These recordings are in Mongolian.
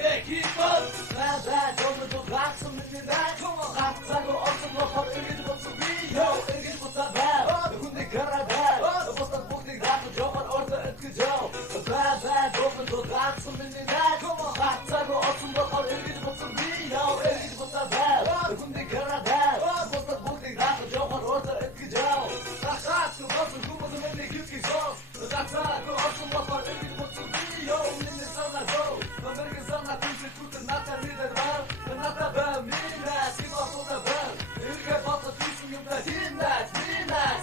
Yeah, keep up. Bad, don't do that. Something that. Come on, hot, go up some more. Hot, it wants to be. Yo, it wants to bad. Who they got a bad. What's that book they got the job on order at the job. Bad, don't do that. Something that. Come on, hot, go up some more. Hot, it wants to be. Yo, it wants to bad. Who they got a bad. What's that book they got the job on order at the job. Hot, go up some more. When they get these off. Hot, go up some more. Hot, it wants to be. Yo, in the sun, I go. American sun, I think it's good. Not a little bad, not a bad, midnight, give up on the bad. You get off the piece of the midnight,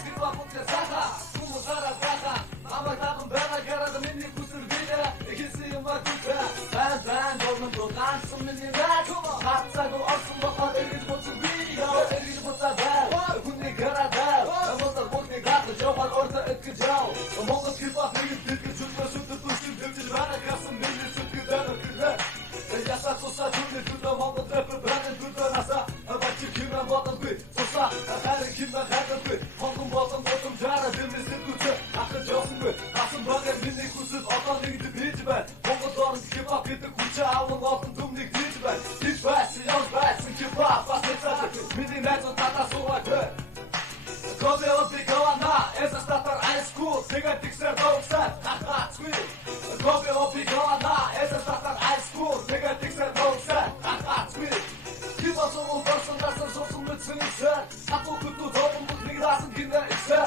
give up on the Zaha, Kumazara Zaha. I'm a double bad, I got a mini Kusur Vida, you can see him what you got. Band, don't go dance some mini bad. Hot Sago, awesome, but it is what to be. It is what's a bad, when they got a bad. I was the book they got the job on order at the job. Among the people, I think it's just the pushing, the Rana, some millions of good. Яса соса түнде түнде мамы трэпер бәрін түрден аса Абачы кіммен болдым бі соса Әрі кіммен қайдым бі Хондым болдым отым жары демесін күтсі Ақы жоқсың бі Қасым бағыр менне күсіп Атан еңді бейді бәр Хоңғы дорын кеп ақ еті күтші Ауын алтын түмнік дейді бәр Тек бәсін, яң бәсін кеп ақ Басметсі Менің әтін тата солай бәр Кобе от бекалана Еза статар айскул Сега тиксер доуксер Хаха цвил Кобе от бекалана Еза статар айскул Сега тиксер доуксер Хаха цвил Киба солун барсын дарсын Сосын мүтсін иксер Хақыл күтті тобын бұт миграсын киндер иксер